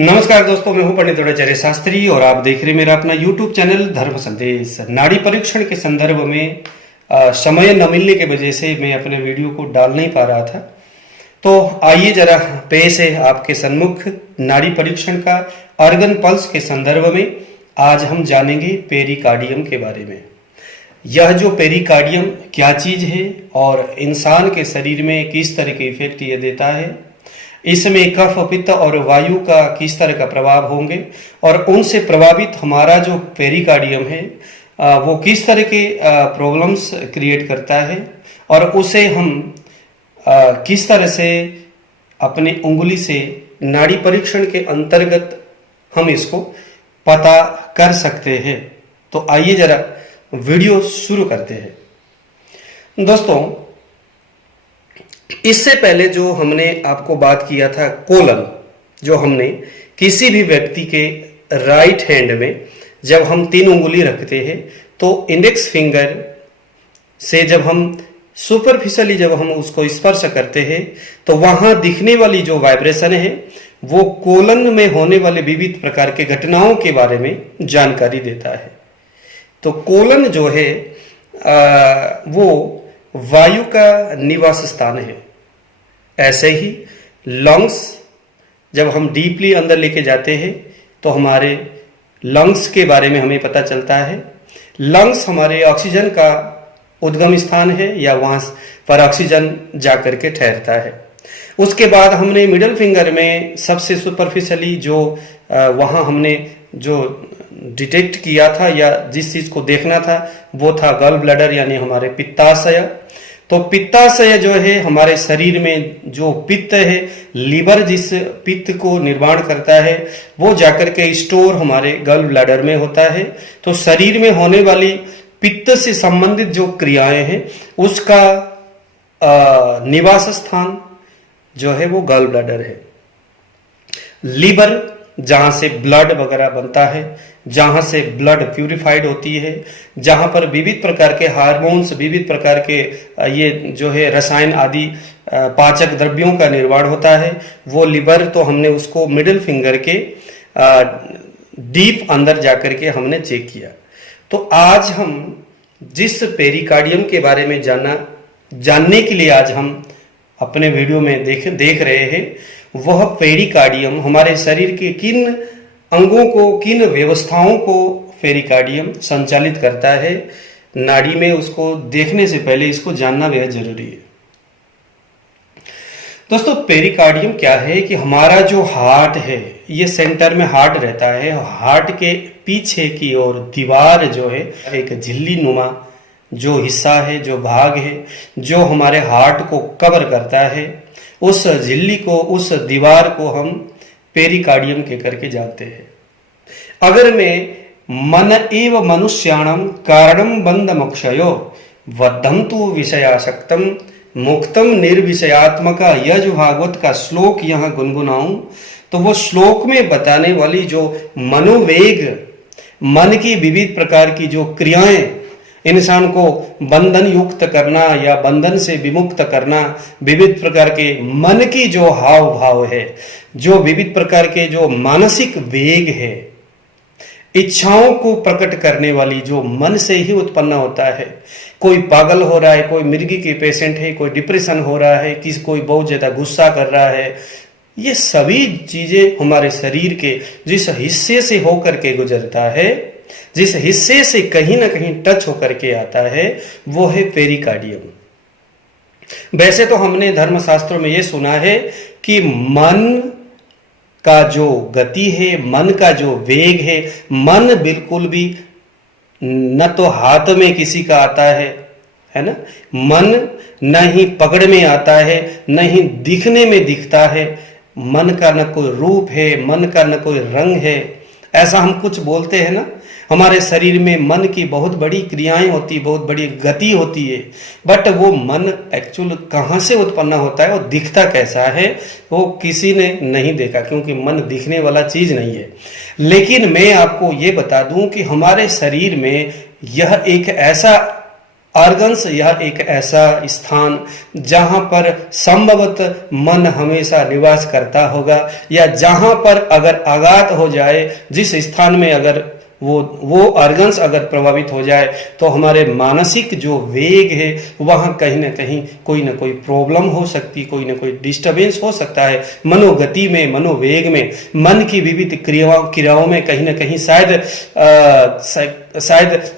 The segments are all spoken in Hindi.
नमस्कार दोस्तों, मैं हूं पंडित द्रोणाचार्य शास्त्री और आप देख रहे हैं मेरा अपना YouTube चैनल धर्म संदेश। नाड़ी परीक्षण के संदर्भ में समय न मिलने की वजह से मैं अपने वीडियो को डाल नहीं पा रहा था, तो आइए जरा पेश है आपके सन्मुख नाड़ी परीक्षण का अर्गन पल्स के संदर्भ में। आज हम जानेंगे पेरिकार्डियम के बारे में। यह जो पेरिकार्डियम क्या चीज है और इंसान के शरीर में किस तरह के इफेक्ट ये देता है, इसमें कफ पित्त और वायु का किस तरह का प्रभाव होंगे और उनसे प्रभावित हमारा जो पेरिकार्डियम है वो किस तरह के प्रॉब्लम्स क्रिएट करता है और उसे हम किस तरह से अपनी उंगली से नाड़ी परीक्षण के अंतर्गत हम इसको पता कर सकते हैं। तो आइए जरा वीडियो शुरू करते हैं। दोस्तों, इससे पहले जो हमने आपको बात किया था कोलन, जो हमने किसी भी व्यक्ति के राइट हैंड में जब हम 3 उंगली रखते हैं तो इंडेक्स फिंगर से जब हम सुपरफिशियली जब हम उसको स्पर्श करते हैं तो वहां दिखने वाली जो वाइब्रेशन है वो कोलन में होने वाले विविध प्रकार के घटनाओं के बारे में जानकारी देता है। तो कोलन जो है वो वायु का निवास स्थान है। ऐसे ही लंग्स जब हम डीपली अंदर लेके जाते हैं तो हमारे लंग्स के बारे में हमें पता चलता है। लंग्स हमारे ऑक्सीजन का उद्गम स्थान है या वहां पर ऑक्सीजन जाकर के ठहरता है। उसके बाद हमने मिडिल फिंगर में सबसे सुपरफिशियली जो वहां हमने जो डिटेक्ट किया था या जिस चीज को देखना था वो था गॉल ब्लैडर यानी हमारे पित्ताशय। तो पित्ताशय जो है हमारे शरीर में जो पित्त है, लीवर जिस पित्त को निर्माण करता है वो जाकर के स्टोर हमारे गॉल ब्लैडर में होता है। तो शरीर में होने वाली पित्त से संबंधित जो क्रियाएं हैं उसका निवास स्थान जो है वो गॉल ब्लैडर है। लीवर जहां से ब्लड वगैरह बनता है, जहां से ब्लड प्यूरिफाइड होती है, जहां पर विविध प्रकार के हार्मोन्स, विविध प्रकार के ये जो है रसायन आदि पाचक द्रव्यों का निर्माण होता है, वो लिवर तो हमने उसको मिडिल फिंगर के डीप अंदर जाकर के हमने चेक किया। तो आज हम जिस पेरिकार्डियम के बारे में जानने के लिए आज हम अपने वीडियो में देख रहे हैं, वह पेरिकार्डियम हमारे शरीर के किन अंगों को, किन व्यवस्थाओं को पेरिकार्डियम संचालित करता है। नाड़ी में उसको देखने से पहले इसको जानना बेहद जरूरी है। दोस्तों, पेरिकार्डियम क्या है कि हमारा जो हार्ट है, ये सेंटर में हार्ट रहता है। हार्ट के पीछे की ओर दीवार जो है, एक झिल्ली नुमा जो हिस्सा है, जो भाग है, जो हमारे हार्ट को कवर करता है, उस झिल्ली को, उस दीवार को हम पेरिकार्डियम के करके जानते हैं। अगर मैं मन एव मनुष्याणम कारणम बंध मोक्षयो वद्धम तु विषयासक्तम मुक्तम निर्विषयात्मक यज भागवत का श्लोक यहाँ गुनगुनाऊं तो वो श्लोक में बताने वाली जो मनोवेग, मन की विविध प्रकार की जो क्रियाएं इंसान को बंधन युक्त करना या बंधन से विमुक्त करना, विविध प्रकार के मन की जो हाव भाव है, जो विविध प्रकार के जो मानसिक वेग है, इच्छाओं को प्रकट करने वाली जो मन से ही उत्पन्न होता है। कोई पागल हो रहा है, कोई मिर्गी के पेशेंट है, कोई डिप्रेशन हो रहा है, कोई बहुत ज्यादा गुस्सा कर रहा है, ये सभी चीजें हमारे शरीर के जिस हिस्से से होकर के गुजरता है, जिस हिस्से से कहीं ना कहीं टच होकर के आता है, वो है पेरिकार्डियम। वैसे तो हमने धर्मशास्त्रों में ये सुना है कि मन का जो गति है, मन का जो वेग है, मन बिल्कुल भी न तो हाथ में किसी का आता है ना, मन न ही पकड़ में आता है, न ही दिखने में दिखता है। मन का न कोई रूप है, मन का न कोई रंग है, ऐसा हम कुछ बोलते हैं ना। हमारे शरीर में मन की बहुत बड़ी क्रियाएं होती, बहुत बड़ी गति होती है, बट वो मन एक्चुअल कहाँ से उत्पन्न होता है, वो दिखता कैसा है, वो किसी ने नहीं देखा, क्योंकि मन दिखने वाला चीज नहीं है। लेकिन मैं आपको ये बता दूं कि हमारे शरीर में यह एक ऐसा ऑर्गन्स यह एक ऐसा स्थान जहां पर संभवतः मन हमेशा निवास करता होगा, या जहां पर अगर आघात हो जाए, जिस स्थान में अगर वो ऑर्गन्स अगर प्रभावित हो जाए तो हमारे मानसिक जो वेग है वहाँ कहीं ना कहीं कोई ना कोई प्रॉब्लम हो सकती, कोई ना कोई डिस्टर्बेंस हो सकता है। मनोगति में, मनोवेग में, मन की विविध क्रियाओं में कहीं ना कहीं शायद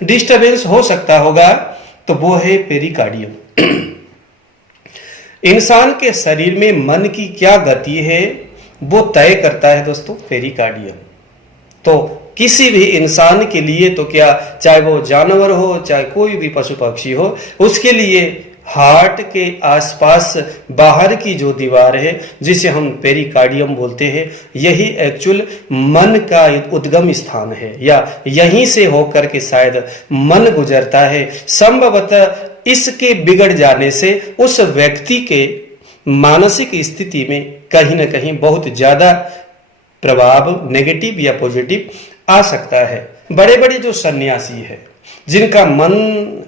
डिस्टर्बेंस हो सकता होगा। तो वो है पेरिकार्डियम। इंसान के शरीर में मन की क्या गति है वो तय करता है दोस्तों पेरिकार्डियम। तो किसी भी इंसान के लिए, तो क्या चाहे वो जानवर हो, चाहे कोई भी पशु पक्षी हो, उसके लिए हार्ट के आसपास बाहर की जो दीवार है जिसे हम पेरिकार्डियम बोलते हैं, यही एक्चुअल मन का उद्गम स्थान है, या यहीं से होकर के शायद मन गुजरता है। संभवतः इसके बिगड़ जाने से उस व्यक्ति के मानसिक स्थिति में कहीं ना कहीं बहुत ज्यादा प्रभाव नेगेटिव या पॉजिटिव आ सकता है। बड़े बड़े जो सन्यासी है जिनका मन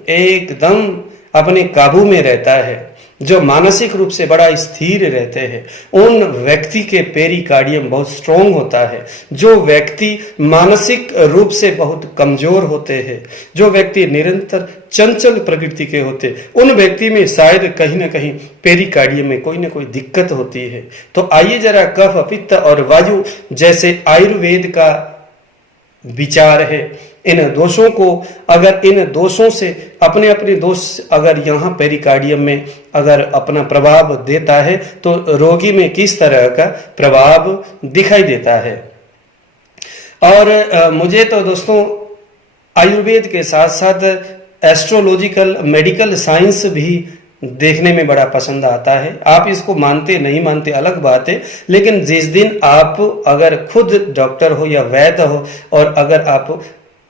एकदम अपने काबू में रहता है, जो मानसिक रूप से बड़ा स्थिर रहते हैं, उन व्यक्ति के पेरिकार्डियम बहुत स्ट्रोंग होता है। जो व्यक्ति मानसिक रूप से बहुत कमजोर होते हैं, जो व्यक्ति निरंतर चंचल प्रकृति के होते, उन व्यक्ति में शायद कहीं ना कहीं पेरिकार्डियम में कोई ना कोई दिक्कत होती है। तो आइए जरा कफ, पित्त और वायु जैसे आयुर्वेद का विचार है, इन दोषों को, अगर इन दोषों से अपने अपने दोष अगर यहाँ पेरिकार्डियम में अगर अपना प्रभाव देता है तो रोगी में किस तरह का प्रभाव दिखाई देता है। और मुझे तो दोस्तों आयुर्वेद के साथ साथ एस्ट्रोलॉजिकल मेडिकल साइंस भी देखने में बड़ा पसंद आता है। आप इसको मानते नहीं मानते अलग बात है, लेकिन जिस दिन आप अगर खुद डॉक्टर हो या वैद्य हो और अगर आप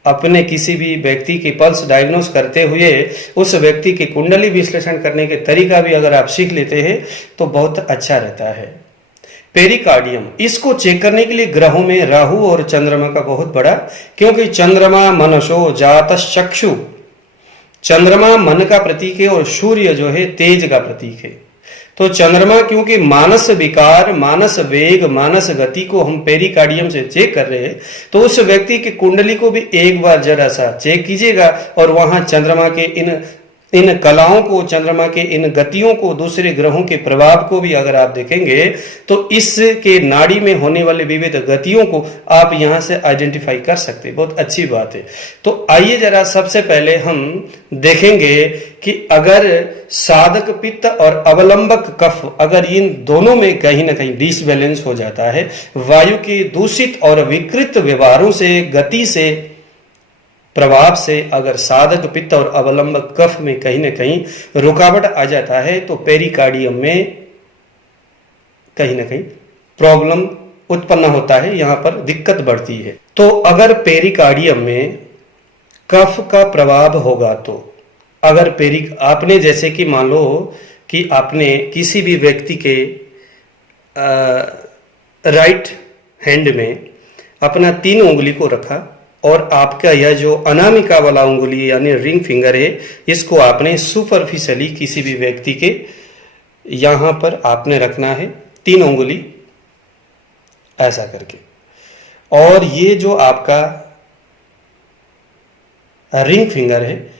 अपने किसी भी व्यक्ति की पल्स डायग्नोस करते हुए उस व्यक्ति की कुंडली विश्लेषण करने के तरीका भी अगर आप सीख लेते हैं तो बहुत अच्छा रहता है। पेरिकार्डियम, इसको चेक करने के लिए ग्रहों में राहु और चंद्रमा का बहुत बड़ा, क्योंकि चंद्रमा मनसो जात चक्षु, चंद्रमा मन का प्रतीक है और सूर्य जो है तेज का प्रतीक है। तो चंद्रमा क्योंकि मानस विकार, मानस वेग, मानस गति को हम पेरिकार्डियम से चेक कर रहे हैं, तो उस व्यक्ति की कुंडली को भी एक बार जरा सा चेक कीजिएगा और वहां चंद्रमा के इन कलाओं को, चंद्रमा के इन गतियों को, दूसरे ग्रहों के प्रभाव को भी अगर आप देखेंगे तो इसके नाड़ी में होने वाले विविध गतियों को आप यहां से आइडेंटिफाई कर सकते हैं। बहुत अच्छी बात है। तो आइए जरा सबसे पहले हम देखेंगे कि अगर साधक पित्त और अवलंबक कफ, अगर इन दोनों में कहीं ना कहीं डिसबैलेंस हो जाता है, वायु के दूषित और विकृत व्यवहारों से, गति से, प्रभाव से अगर साधक पित्त और अवलंबक कफ में कहीं ना कहीं रुकावट आ जाता है तो पेरिकार्डियम में कहीं ना कहीं प्रॉब्लम उत्पन्न होता है, यहां पर दिक्कत बढ़ती है। तो अगर पेरिकार्डियम में कफ का प्रभाव होगा तो अगर आपने जैसे कि मान लो कि आपने किसी भी व्यक्ति के राइट हैंड में अपना 3 उंगली को रखा और आपका यह जो अनामिका वाला उंगली यानी रिंग फिंगर है, इसको आपने सुपरफिशियली किसी भी व्यक्ति के यहां पर आपने रखना है 3 उंगली ऐसा करके, और ये जो आपका रिंग फिंगर है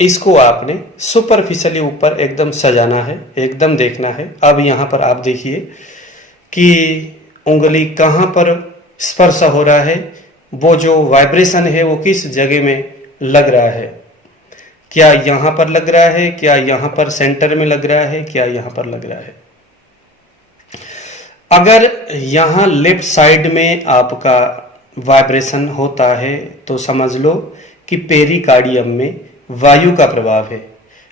इसको आपने सुपरफिशियली ऊपर एकदम सजाना है, एकदम देखना है। अब यहां पर आप देखिए कि उंगली कहां पर स्पर्श हो रहा है, वो जो वाइब्रेशन है वो किस जगह में लग रहा है, क्या यहां पर लग रहा है, क्या यहां पर सेंटर में लग रहा है, क्या यहां पर लग रहा है। अगर यहां लेफ्ट साइड में आपका वाइब्रेशन होता है तो समझ लो कि पेरिकार्डियम में वायु का प्रभाव है।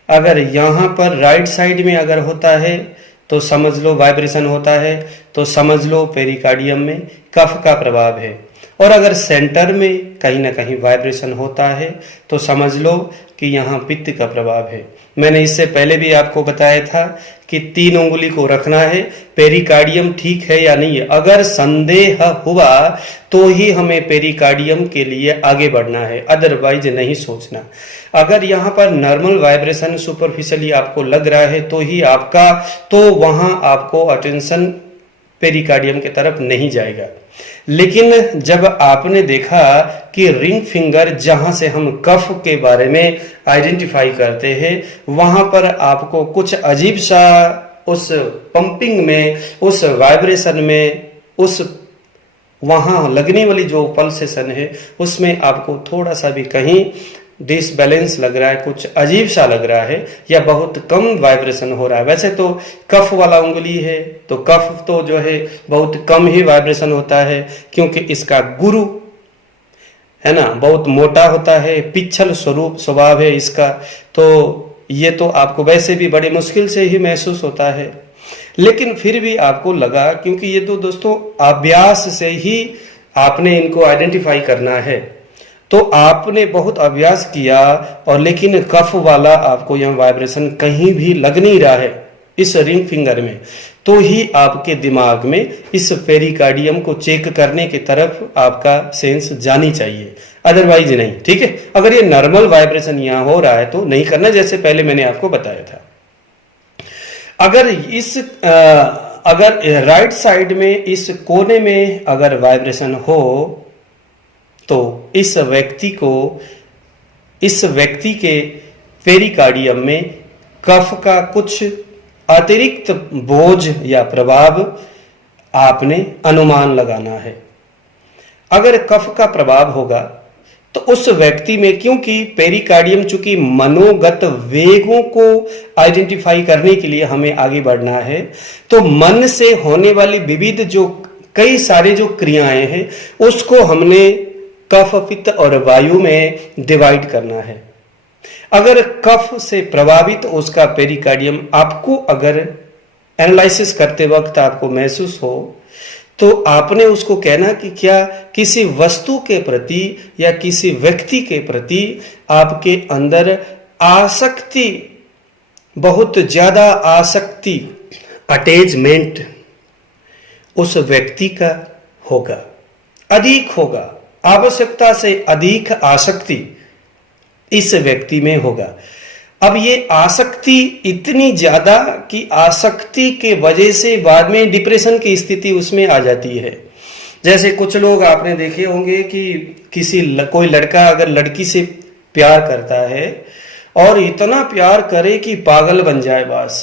अगर यहां पर राइट साइड में अगर होता है तो समझ लो वाइब्रेशन होता है, तो समझ लो पेरिकार्डियम में कफ का प्रभाव है। और अगर सेंटर में कहीं ना कहीं वाइब्रेशन होता है तो समझ लो कि यहाँ पित्त का प्रभाव है। मैंने इससे पहले भी आपको बताया था कि 3 उंगली को रखना है, पेरिकार्डियम ठीक है या नहीं है। अगर संदेह हुआ तो ही हमें पेरिकार्डियम के लिए आगे बढ़ना है, अदरवाइज नहीं सोचना। अगर यहाँ पर नॉर्मल वाइब्रेशन सुपरफिशियली आपको लग रहा है तो ही आपका, तो वहां आपको अटेंशन पेरिकार्डियम की तरफ नहीं जाएगा। लेकिन जब आपने देखा कि रिंग फिंगर, जहां से हम कफ के बारे में आइडेंटिफाई करते हैं, वहां पर आपको कुछ अजीब सा उस पंपिंग में, उस वाइब्रेशन में, उस वहां लगने वाली जो पल्सेशन है उसमें आपको थोड़ा सा भी कहीं डिसबैलेंस लग रहा है, कुछ अजीब सा लग रहा है या बहुत कम वाइब्रेशन हो रहा है। वैसे तो कफ वाला उंगली है तो कफ तो जो है बहुत कम ही वाइब्रेशन होता है, क्योंकि इसका गुरु है ना बहुत मोटा होता है, पिछल स्वरूप स्वभाव है इसका, तो ये तो आपको वैसे भी बड़े मुश्किल से ही महसूस होता है। लेकिन फिर भी आपको लगा, क्योंकि ये तो दोस्तों अभ्यास से ही आपने इनको आइडेंटिफाई करना है, तो आपने बहुत अभ्यास किया और लेकिन कफ वाला आपको यहाँ वाइब्रेशन कहीं भी लग नहीं रहा है इस रिंग फिंगर में, तो ही आपके दिमाग में इस पेरिकार्डियम को चेक करने की तरफ आपका सेंस जानी चाहिए, अदरवाइज नहीं। ठीक है, अगर ये नॉर्मल वाइब्रेशन यहाँ हो रहा है तो नहीं करना, जैसे पहले मैंने आपको बताया था। अगर राइट साइड में इस कोने में अगर वाइब्रेशन हो तो इस व्यक्ति के पेरिकार्डियम में कफ का कुछ अतिरिक्त बोझ या प्रभाव आपने अनुमान लगाना है। अगर कफ का प्रभाव होगा तो उस व्यक्ति में, क्योंकि पेरिकार्डियम चूंकि मनोगत वेगों को आइडेंटिफाई करने के लिए हमें आगे बढ़ना है, तो मन से होने वाली विविध जो कई सारे जो क्रियाएं हैं उसको हमने कफ, पित्त और वायु में डिवाइड करना है। अगर कफ से प्रभावित उसका पेरिकार्डियम आपको अगर एनालिसिस करते वक्त आपको महसूस हो, तो आपने उसको कहना कि क्या किसी वस्तु के प्रति या किसी व्यक्ति के प्रति आपके अंदर आसक्ति, बहुत ज्यादा आसक्ति, अटैचमेंट उस व्यक्ति का होगा, अधिक होगा, आवश्यकता से अधिक आसक्ति इस व्यक्ति में होगा। अब ये आसक्ति इतनी ज्यादा कि आसक्ति के वजह से बाद में डिप्रेशन की स्थिति उसमें आ जाती है। जैसे कुछ लोग आपने देखे होंगे कि कोई लड़का अगर लड़की से प्यार करता है और इतना प्यार करे कि पागल बन जाए बस,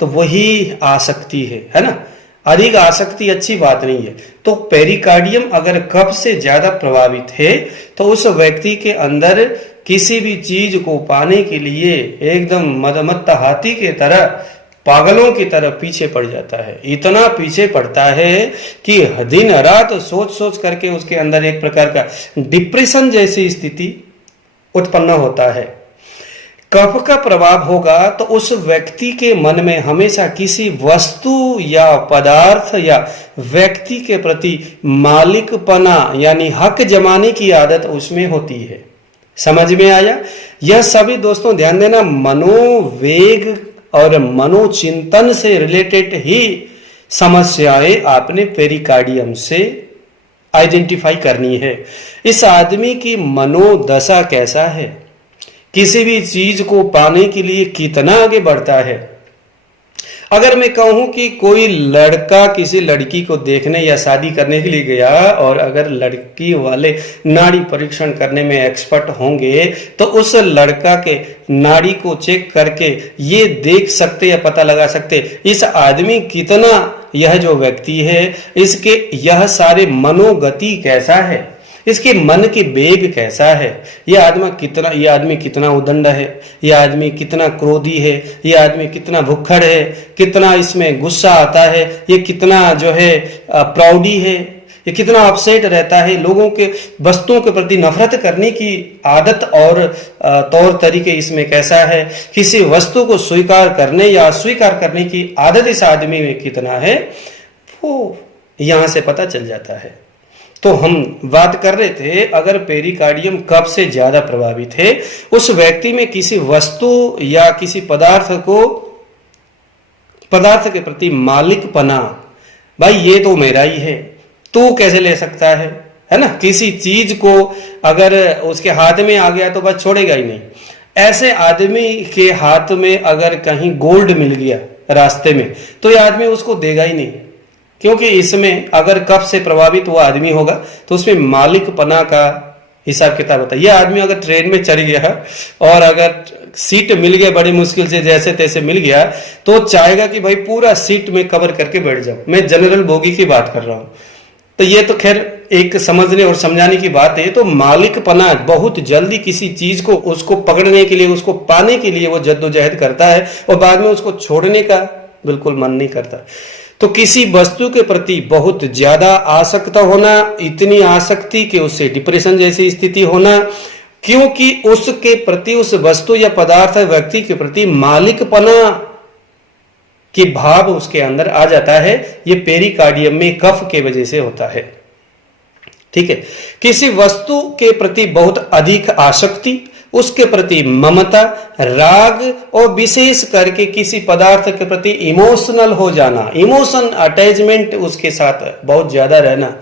तो वही आसक्ति है ना। अधिक आसक्ति अच्छी बात नहीं है। तो पेरिकार्डियम अगर कफ से ज्यादा प्रभावित है तो उस व्यक्ति के अंदर किसी भी चीज को पाने के लिए एकदम मदमत्त हाथी के तरह, पागलों की तरह पीछे पड़ जाता है। इतना पीछे पड़ता है कि दिन रात सोच सोच करके उसके अंदर एक प्रकार का डिप्रेशन जैसी स्थिति उत्पन्न होता है। कफ का प्रभाव होगा तो उस व्यक्ति के मन में हमेशा किसी वस्तु या पदार्थ या व्यक्ति के प्रति मालिकपना यानी हक जमाने की आदत उसमें होती है। समझ में आया? यह सभी दोस्तों ध्यान देना, मनोवेग और मनोचिंतन से रिलेटेड ही समस्याएं आपने पेरिकार्डियम से आइडेंटिफाई करनी है। इस आदमी की मनोदशा कैसा है, किसी भी चीज को पाने के लिए कितना आगे बढ़ता है। अगर मैं कहूं कि कोई लड़का किसी लड़की को देखने या शादी करने के लिए गया और अगर लड़की वाले नाड़ी परीक्षण करने में एक्सपर्ट होंगे तो उस लड़का के नाड़ी को चेक करके ये देख सकते या पता लगा सकते इस आदमी कितना, यह जो व्यक्ति है इसके यह सारे मनोगति कैसा है, इसके मन के वेग कैसा है, यह आदमी कितना उदंड है, यह आदमी कितना क्रोधी है, यह आदमी कितना भुक्खड़ है, कितना इसमें गुस्सा आता है, ये कितना जो है प्राउडी है, ये कितना अपसेट रहता है, लोगों के वस्तुओं के प्रति नफरत करने की आदत और तौर तरीके इसमें कैसा है, किसी वस्तु को स्वीकार करने या अस्वीकार करने की आदत इस आदमी में कितना है, वो यहां से पता चल जाता है। तो हम बात कर रहे थे, अगर पेरिकार्डियम कफ से ज्यादा प्रभावित है, उस व्यक्ति में किसी वस्तु या किसी पदार्थ को पदार्थ के प्रति मालिकपना, भाई ये तो मेरा ही है, तू कैसे ले सकता है ना। किसी चीज को अगर उसके हाथ में आ गया तो बस छोड़ेगा ही नहीं। ऐसे आदमी के हाथ में अगर कहीं गोल्ड मिल गया रास्ते में तो ये आदमी उसको देगा ही नहीं, क्योंकि इसमें अगर कफ से प्रभावित वो आदमी होगा तो उसमें मालिकपना का हिसाब किताब होता है। यह आदमी अगर ट्रेन में चढ़ गया और अगर सीट मिल गया बड़ी मुश्किल से जैसे तैसे मिल गया तो चाहेगा कि भाई पूरा सीट में कवर करके बैठ जाऊं। मैं जनरल बोगी की बात कर रहा हूं। तो ये तो खैर एक समझने और समझाने की बात है। तो मालिकपना, बहुत जल्दी किसी चीज को उसको पकड़ने के लिए, उसको पाने के लिए वो जद्दोजहद करता है और बाद में उसको छोड़ने का बिल्कुल मन नहीं करता। तो किसी वस्तु के प्रति बहुत ज्यादा आसक्त होना, इतनी आसक्ति कि उससे डिप्रेशन जैसी स्थिति होना, क्योंकि उसके प्रति, उस वस्तु या पदार्थ व्यक्ति के प्रति मालिकपना कि भाव उसके अंदर आ जाता है। ये पेरिकार्डियम में कफ के वजह से होता है। ठीक है। किसी वस्तु के प्रति बहुत अधिक आसक्ति, उसके प्रति ममता, राग और विशेष करके किसी पदार्थ के प्रति इमोशनल हो जाना, इमोशन अटैचमेंट उसके साथ बहुत ज्यादा रहना,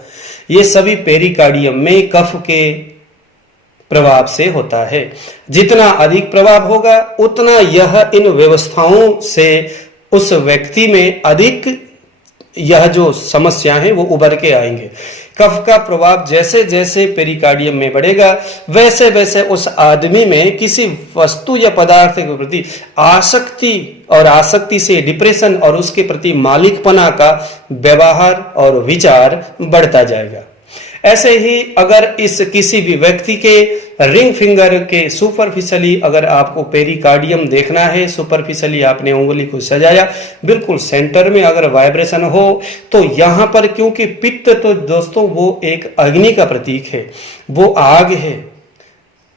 ये सभी पेरिकार्डियम में कफ के प्रभाव से होता है। जितना अधिक प्रभाव होगा उतना यह इन व्यवस्थाओं से उस व्यक्ति में अधिक यह जो समस्या है वो उभर के आएंगे। कफ का प्रभाव जैसे जैसे पेरिकार्डियम में बढ़ेगा वैसे वैसे उस आदमी में किसी वस्तु या पदार्थ के प्रति आसक्ति और आसक्ति से डिप्रेशन और उसके प्रति मालिकपना का व्यवहार और विचार बढ़ता जाएगा। ऐसे ही अगर इस किसी भी व्यक्ति के रिंग फिंगर के सुपरफिशियली अगर आपको पेरिकार्डियम देखना है, सुपरफिशियली आपने उंगली को सजाया, बिल्कुल सेंटर में अगर वाइब्रेशन हो तो यहां पर, क्योंकि पित्त तो दोस्तों वो एक अग्नि का प्रतीक है, वो आग है,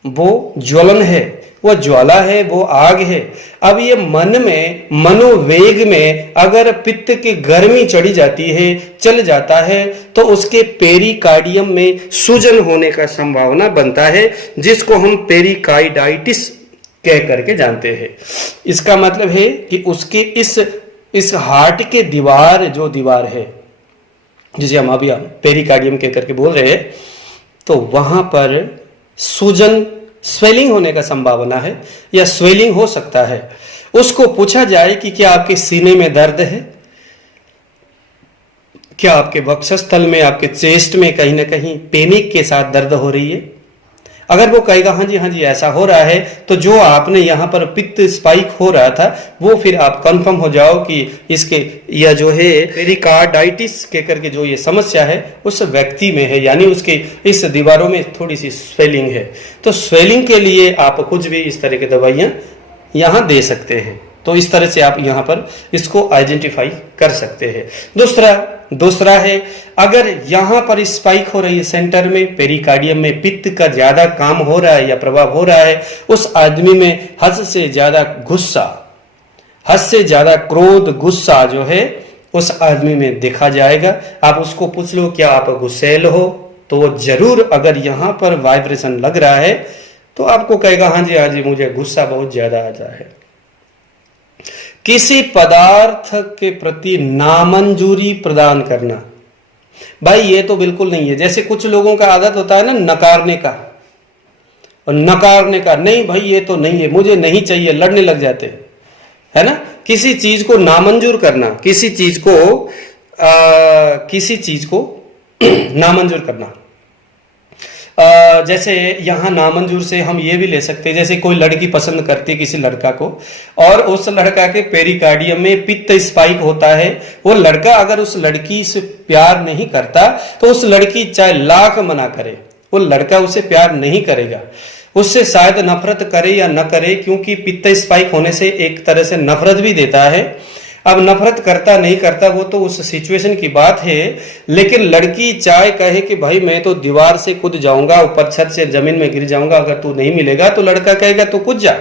वो ज्वलन है, वो ज्वाला है, वो आग है। अब ये मन में, मनोवेग में अगर पित्त की गर्मी चढ़ी जाती है, चल जाता है, तो उसके पेरिकार्डियम में सूजन होने का संभावना बनता है, जिसको हम पेरिकार्डाइटिस कह करके जानते हैं। इसका मतलब है कि उसके इस हार्ट के दीवार, जो दीवार है जिसे हम अभी पेरिकार्डियम कह करके बोल रहे हैं, तो वहां पर सूजन, स्वेलिंग होने का संभावना है या स्वेलिंग हो सकता है। उसको पूछा जाए कि क्या आपके सीने में दर्द है, क्या आपके वक्षस्थल में, आपके चेस्ट में कहीं ना कहीं पैनिक के साथ दर्द हो रही है। अगर वो कहेगा हाँ जी ऐसा हो रहा है, तो जो आपने यहाँ पर पित्त स्पाइक हो रहा था वो फिर आप कंफर्म हो जाओ कि इसके यह जो है पेरिकार्डाइटिस के करके जो ये समस्या है उस व्यक्ति में है, यानी उसके इस दीवारों में थोड़ी सी स्वेलिंग है। तो स्वेलिंग के लिए आप कुछ भी इस तरह की दवाइयां यहाँ दे सकते हैं। तो इस तरह से आप यहाँ पर इसको आइडेंटिफाई कर सकते हैं। दूसरा है, अगर यहाँ पर स्पाइक हो रही है सेंटर में, पेरिकार्डियम में पित्त का ज्यादा काम हो रहा है या प्रभाव हो रहा है, उस आदमी में हद से ज्यादा गुस्सा, हद से ज्यादा क्रोध, गुस्सा जो है उस आदमी में देखा जाएगा। आप उसको पूछ लो क्या आप गुस्सैल हो, तो वो जरूर, अगर यहाँ पर वाइब्रेशन लग रहा है तो आपको कहेगा हाँ जी मुझे गुस्सा बहुत ज्यादा आता है। किसी पदार्थ के प्रति नामंजूरी प्रदान करना, भाई ये तो बिल्कुल नहीं है। जैसे कुछ लोगों का आदत होता है ना नकारने का, और नकारने का, नहीं भाई ये तो नहीं है, मुझे नहीं चाहिए, लड़ने लग जाते है ना। किसी चीज को नामंजूर करना, किसी चीज को नामंजूर करना। जैसे यहाँ नामंजूर से हम ये भी ले सकते हैं, जैसे कोई लड़की पसंद करती है किसी लड़का को और उस लड़का के पेरिकार्डियम में पित्त स्पाइक होता है, वो लड़का अगर उस लड़की से प्यार नहीं करता तो उस लड़की चाहे लाख मना करे, वो लड़का उसे प्यार नहीं करेगा, उससे शायद नफरत करे या न करे, क्योंकि पित्त स्पाइक होने से एक तरह से नफरत भी देता है। अब नफरत करता नहीं करता वो तो उस सिचुएशन की बात है, लेकिन लड़की चाहे कहे कि भाई मैं तो दीवार से कूद जाऊंगा, ऊपर छत से जमीन में गिर जाऊंगा अगर तू नहीं मिलेगा, तो लड़का कहेगा तू कूद जा।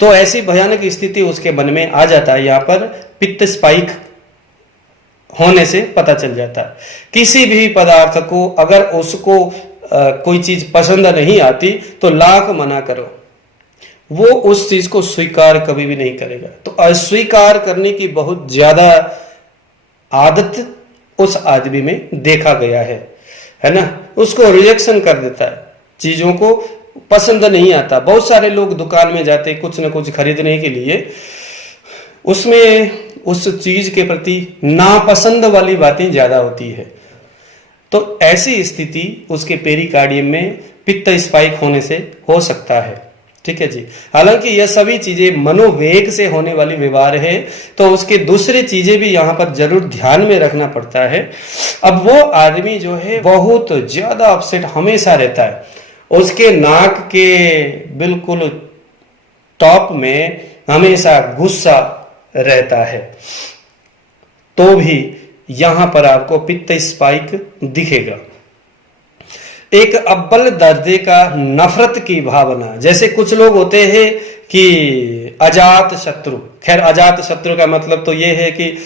तो ऐसी भयानक स्थिति उसके मन में आ जाता है। यहाँ पर पित्त स्पाइक होने से पता चल जाता है। किसी भी पदार्थ को अगर उसको कोई चीज पसंद नहीं आती तो लाख मना करो, वो उस चीज को स्वीकार कभी भी नहीं करेगा। तो अस्वीकार करने की बहुत ज्यादा आदत उस आदमी में देखा गया है ना। उसको रिजेक्शन कर देता है, चीजों को पसंद नहीं आता। बहुत सारे लोग दुकान में जाते कुछ न कुछ खरीदने के लिए, उसमें उस चीज के प्रति नापसंद वाली बातें ज्यादा होती है। तो ऐसी स्थिति उसके पेरिकार्डियम में पित्त स्पाइक होने से हो सकता है। ठीक है जी। हालांकि यह सभी चीजें मनोवेग से होने वाली व्यवहार है, तो उसके दूसरी चीजें भी यहाँ पर जरूर ध्यान में रखना पड़ता है। अब वो आदमी जो है बहुत ज्यादा अपसेट हमेशा रहता है, उसके नाक के बिल्कुल टॉप में हमेशा गुस्सा रहता है, तो भी यहां पर आपको पित्त स्पाइक दिखेगा। एक अव्वल दर्जे का नफरत की भावना, जैसे कुछ लोग होते हैं कि अजात शत्रु। खैर अजात शत्रु का मतलब तो ये है कि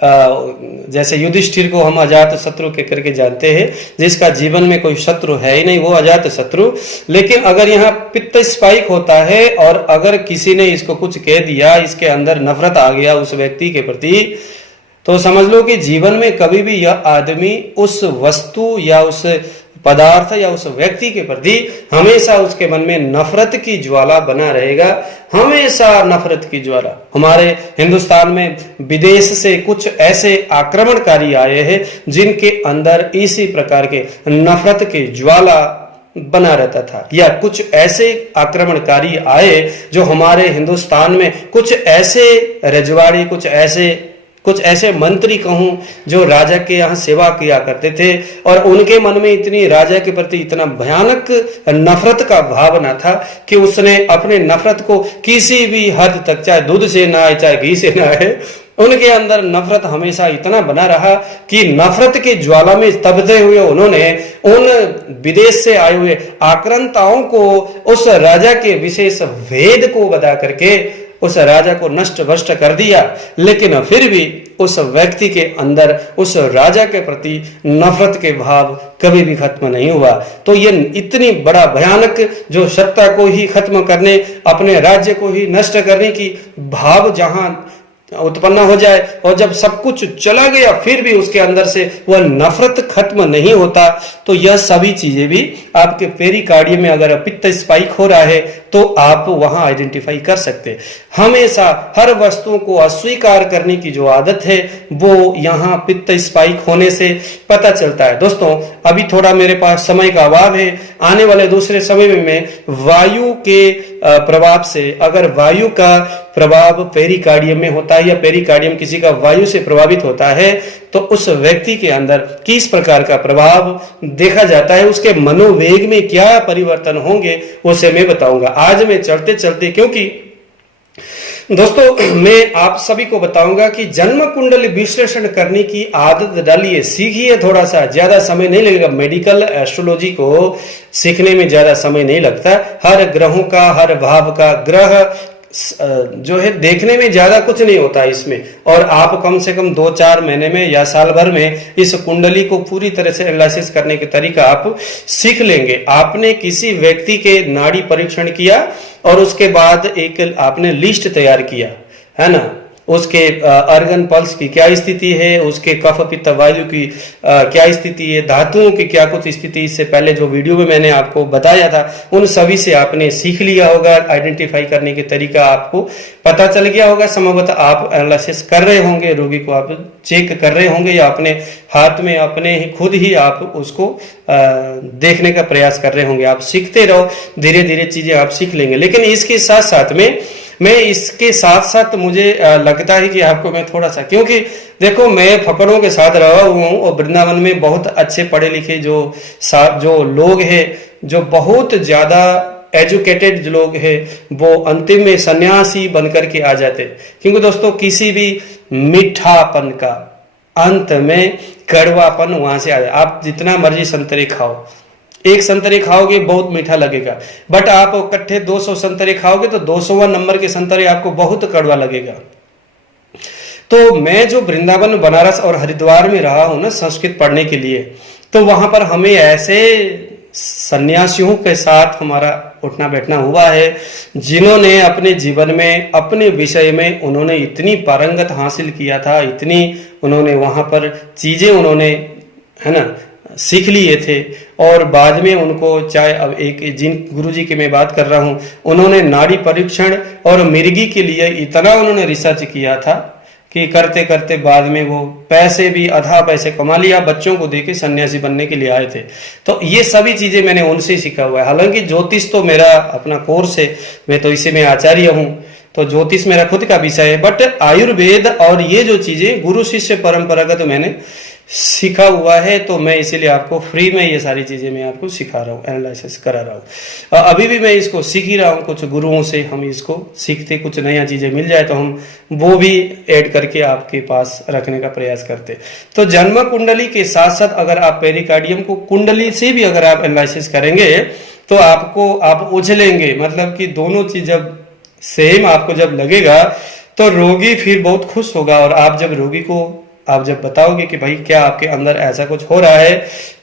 जैसे युधिष्ठिर को हम अजात शत्रु के करके जानते हैं, जिसका जीवन में कोई शत्रु है ही नहीं, वो अजात शत्रु। लेकिन अगर यहाँ पित्त स्पाइक होता है और अगर किसी ने इसको कुछ कह दिया, इसके अंदर नफरत आ गया उस व्यक्ति के प्रति, तो समझ लो कि जीवन में कभी भी यह आदमी उस वस्तु या उस पदार्थ या उस व्यक्ति के प्रति हमेशा उसके मन में नफरत की ज्वाला बना रहेगा, हमेशा नफरत की ज्वाला। हमारे हिंदुस्तान में विदेश से कुछ ऐसे आक्रमणकारी आए हैं जिनके अंदर इसी प्रकार के नफरत की ज्वाला बना रहता था, या कुछ ऐसे आक्रमणकारी आए जो हमारे हिंदुस्तान में कुछ ऐसे रजवाड़ी, कुछ ऐसे मंत्री कहूं जो राजा के यहाँ सेवा किया करते थे, और उनके मन में इतनी राजा के प्रति इतना भयानक नफरत का भावना था कि उसने अपने नफरत को किसी भी हद तक, चाहे दूध से ना आए चाहे घी से ना आए, उनके अंदर नफरत हमेशा इतना बना रहा कि नफरत की ज्वाला में तपते हुए उन्होंने उन विदेश से आए हुए आक्रांताओं को उस राजा के विशेष भेद को बता करके उस राजा को नष्ट भ्रष्ट कर दिया। लेकिन फिर भी उस व्यक्ति के अंदर उस राजा के प्रति नफरत के भाव कभी भी खत्म नहीं हुआ। तो ये इतनी बड़ा भयानक, जो सत्ता को ही खत्म करने, अपने राज्य को ही नष्ट करने की भाव जहां उत्पन्न हो जाए, और जब सब कुछ चला गया फिर भी उसके अंदर से वह नफरत खत्म नहीं होता, तो यह सभी चीजें भी आपके पेरिकार्डियम में अगर पित्त स्पाइक हो रहा है तो आप वहां आइडेंटिफाई कर सकते हैं। हमेशा हर वस्तुओं को अस्वीकार करने की जो आदत है वो यहाँ पित्त स्पाइक होने से पता चलता है। दोस्तों अभी थोड़ा मेरे पास समय का अभाव है, आने वाले दूसरे समय में मैं वायु के प्रभाव से, अगर वायु का प्रभाव पेरिकार्डियम में होता है या पेरिकार्डियम किसी का वायु से प्रभावित होता है, तो उस व्यक्ति के अंदर किस प्रकार का प्रभाव देखा जाता है, उसके मनोवेग में क्या परिवर्तन होंगे, उसे मैं बताऊंगा। आज मैं चलते चलते, क्योंकि दोस्तों मैं आप सभी को बताऊंगा कि जन्म कुंडली विश्लेषण करने की आदत डालिए, सीखिए, थोड़ा सा, ज्यादा समय नहीं लगेगा। मेडिकल एस्ट्रोलॉजी को सीखने में ज्यादा समय नहीं लगता। हर ग्रहों का, हर भाव का, ग्रह जो है देखने में ज्यादा कुछ नहीं होता इसमें, और आप कम से कम 2-4 महीने में या साल भर में इस कुंडली को पूरी तरह से एनालिसिस करने के तरीका आप सीख लेंगे। आपने किसी व्यक्ति के नाड़ी परीक्षण किया और उसके बाद एक आपने लिस्ट तैयार किया, है ना, उसके अर्गन पल्स की क्या स्थिति है, उसके कफ पित्त वायु की क्या स्थिति है, धातुओं की क्या कुछ स्थिति, इससे पहले जो वीडियो में मैंने आपको बताया था उन सभी से आपने सीख लिया होगा। आइडेंटिफाई करने के तरीका आपको पता चल गया होगा। संभवतः आप एनालिसिस कर रहे होंगे, रोगी को आप चेक कर रहे होंगे, या अपने हाथ में अपने ही खुद ही आप उसको देखने का प्रयास कर रहे होंगे। आप सीखते रहो, धीरे धीरे चीजें आप सीख लेंगे। लेकिन इसके साथ साथ मुझे लगता है कि आपको मैं थोड़ा सा, क्योंकि देखो मैं फकरों के साथ रहा हुआ हूँ, और वृंदावन में बहुत अच्छे पढ़े लिखे जो लोग हैं, जो बहुत ज्यादा एजुकेटेड लोग हैं, वो अंतिम में सन्यासी बनकर के आ जाते। क्योंकि दोस्तों किसी भी मीठापन का अंत में कड़वापन वहां से आ जाए। आप जितना मर्जी संतरे खाओ, एक संतरे खाओगे बहुत मीठा लगेगा, बट आप इकट्ठे 200 संतरे खाओगे तो 200वां नंबर के संतरे आपको बहुत कड़वा लगेगा। तो मैं जो वृंदावन, बनारस और हरिद्वार में रहा हूं ना संस्कृत पढ़ने के लिए, तो वहां पर हमें ऐसे सन्यासियों के साथ हमारा उठना बैठना हुआ है, जिन्होंने अपने जीवन में अपने विषय में उन्होंने इतनी पारंगत हासिल किया था, इतनी उन्होंने वहाँ पर चीज़ें उन्होंने है ना सीख लिए थे, और बाद में उनको चाहे अब एक जिन गुरुजी की मैं बात कर रहा हूँ, उन्होंने नाड़ी परीक्षण और मिर्गी के लिए इतना उन्होंने रिसर्च किया था कि करते करते बाद में वो पैसे भी आधा पैसे कमा लिया, बच्चों को देके सन्यासी बनने के लिए आए थे। तो ये सभी चीजें मैंने उनसे ही सीखा हुआ है। हालांकि ज्योतिष तो मेरा अपना कोर्स है, मैं तो इसी में आचार्य हूँ, तो ज्योतिष मेरा खुद का विषय है, बट आयुर्वेद और ये जो चीजें गुरु शिष्य परंपरागत मैंने सीखा हुआ है, तो मैं इसीलिए आपको फ्री में ये सारी चीजें मैं आपको सिखा रहा हूँ, एनालिसिस करा रहा हूँ। अभी भी मैं इसको सीख ही रहा हूँ, कुछ गुरुओं से हम इसको सीखते, कुछ नया चीजें मिल जाए तो हम वो भी ऐड करके आपके पास रखने का प्रयास करते। तो जन्म कुंडली के साथ साथ अगर आप पेरिकार्डियम को कुंडली से भी अगर आप एनालिसिस करेंगे तो आपको आप उछलेंगे, मतलब कि दोनों चीज जब सेम आपको जब लगेगा तो रोगी फिर बहुत खुश होगा, और आप जब रोगी को आप जब बताओगे कि भाई क्या आपके अंदर ऐसा कुछ हो रहा है,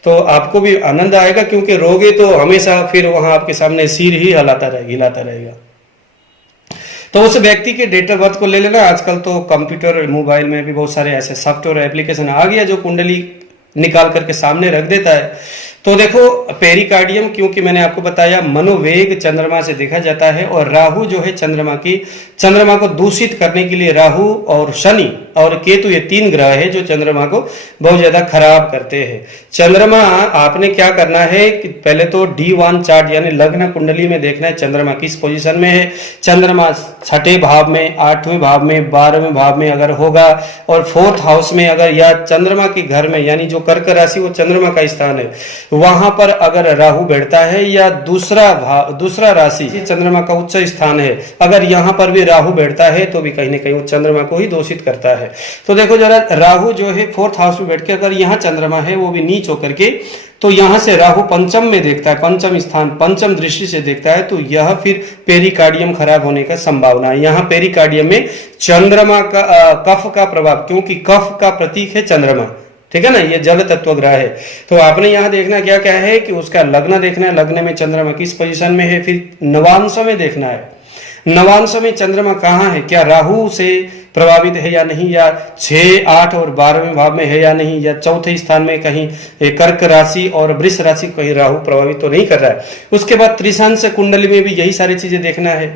तो आपको भी आनंद आएगा, क्योंकि रोगी तो हमेशा फिर वहां आपके सामने सिर ही हिलाता रहेगा। तो उस व्यक्ति के डेट ऑफ बर्थ को ले लेना। आजकल तो कंप्यूटर मोबाइल में भी बहुत सारे ऐसे सॉफ्टवेयर एप्लीकेशन आ गया जो कुंडली निकाल करके सामने रख देता है। तो देखो पेरिकार्डियम, क्योंकि मैंने आपको बताया मनोवेग चंद्रमा से देखा जाता है, और राहु जो है चंद्रमा को दूषित करने के लिए राहु और शनि और केतु ये 3 ग्रह है जो चंद्रमा को बहुत ज्यादा खराब करते हैं। चंद्रमा आपने क्या करना है कि पहले तो D1 चार्ट यानी लग्न कुंडली में देखना है चंद्रमा किस पोजीशन में है। चंद्रमा 6ठे भाव में, 8वें भाव में, 12वें भाव में अगर होगा, और 4th हाउस में अगर, या चंद्रमा के घर में यानी जो कर्क राशि वो चंद्रमा का स्थान है, वहां पर अगर राहु बैठता है, या दूसरा राशि चंद्रमा का उच्च स्थान है, अगर यहां पर भी राहु बैठता है तो भी कहीं ना कहीं वो चंद्रमा को ही दूषित करता है। तो देखो जरा, राहु जो है 4th हाउस में बैठ के, अगर यहाँ चंद्रमा है वो भी नीच होकर के, तो यहां से राहु पंचम में देखता है, पंचम स्थान, पंचम दृष्टि से देखता है, तो यह फिर पेरिकार्डियम खराब होने का संभावना है। यहाँ पेरिकार्डियम में चंद्रमा का कफ का प्रभाव, क्योंकि कफ का प्रतीक है चंद्रमा, ठीक है ना, ये जल तत्व ग्रह है। तो आपने यहाँ देखना क्या क्या है कि उसका लग्न देखना है, लग्न में चंद्रमा किस पोजीशन में है, फिर नवांश में देखना है, नवांश में चंद्रमा कहाँ है, क्या राहु से प्रभावित है या नहीं, या 6, 8 और 12वें भाव में है या नहीं, या चौथे स्थान में कहीं कर्क राशि और वृष राशि कहीं राहु प्रभावित तो नहीं कर रहा है। उसके बाद त्रिशांश कुंडली में भी यही सारी चीजें देखना है।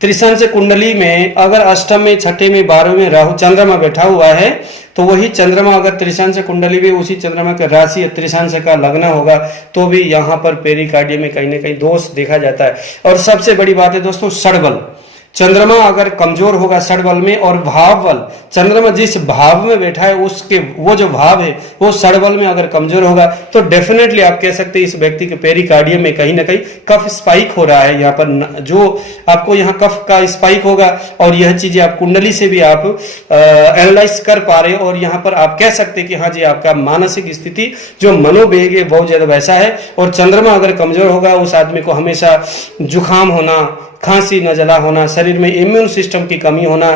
त्रिशांश कुंडली में अगर अष्टम में, 6ठे में, 12वें में राहु चंद्रमा बैठा हुआ है, तो वही चंद्रमा अगर त्रिशांश कुंडली भी उसी चंद्रमा का राशि या त्रिशांश का लग्न होगा, तो भी यहाँ पर पेरिकार्डियम में कहीं ना कहीं दोष देखा जाता है। और सबसे बड़ी बात है दोस्तों, षडबल, चंद्रमा अगर कमजोर होगा षडबल में, और भाव बल, चंद्रमा जिस भाव में बैठा है उसके वो जो भाव है वो षडबल में अगर कमजोर होगा, तो डेफिनेटली आप कह सकते हैं इस व्यक्ति के पेरिकार्डियम में कहीं ना कहीं कफ स्पाइक हो रहा है। यहाँ पर जो आपको यहाँ कफ का स्पाइक होगा, और यह चीजें आप कुंडली से भी आप एनालाइज कर पा रहे हो, और यहाँ पर आप कह सकते हैं कि हाँ जी आपका मानसिक स्थिति जो मनोवेग है बहुत ज्यादा वैसा है। और चंद्रमा अगर कमजोर होगा, उस आदमी को हमेशा जुकाम होना, खांसी नजला होना, शरीर में इम्यून सिस्टम की कमी होना,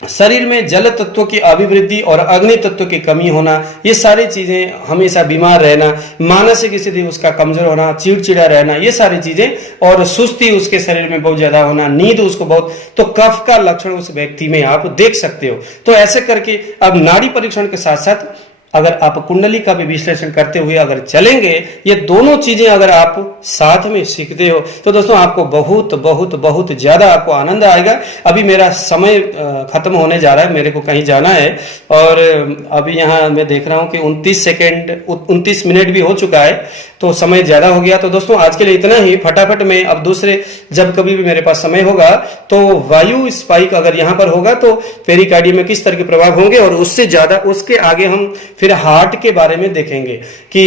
शरीर में जल तत्व की अभिवृद्धि और अग्नि तत्व की कमी होना, ये सारी चीजें, हमेशा बीमार रहना, मानसिक स्थिति उसका कमजोर होना, चिड़चिड़ा रहना, ये सारी चीजें, और सुस्ती उसके शरीर में बहुत ज्यादा होना, नींद उसको बहुत, तो कफ का लक्षण उस व्यक्ति में आप देख सकते हो। तो ऐसे करके अब नाड़ी परीक्षण के साथ साथ अगर आप कुंडली का भी विश्लेषण करते हुए अगर चलेंगे, ये दोनों चीजें अगर आप साथ में सीखते हो, तो दोस्तों आपको बहुत बहुत बहुत ज्यादा आपको आनंद आएगा। अभी मेरा समय खत्म होने जा रहा है, मेरे को कहीं जाना है, और अभी यहाँ मैं देख रहा हूँ कि 29 मिनट भी हो चुका है, तो समय ज्यादा हो गया। तो दोस्तों आज के लिए इतना ही। फटाफट में अब दूसरे, जब कभी भी मेरे पास समय होगा, तो वायु स्पाइक अगर यहाँ पर होगा तो पेरिकार्डियम में किस तरह के प्रभाव होंगे, और उससे ज्यादा उसके आगे हम फिर हार्ट के बारे में देखेंगे कि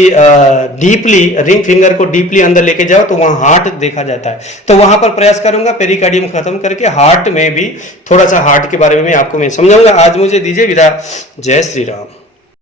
डीपली रिंग फिंगर को डीपली अंदर लेके जाओ तो वहां हार्ट देखा जाता है। तो वहां पर प्रयास करूंगा पेरिकार्डियम खत्म करके हार्ट में भी थोड़ा सा हार्ट के बारे में आपको मैं समझाऊंगा। आज मुझे दीजिए विदा। जय श्री राम।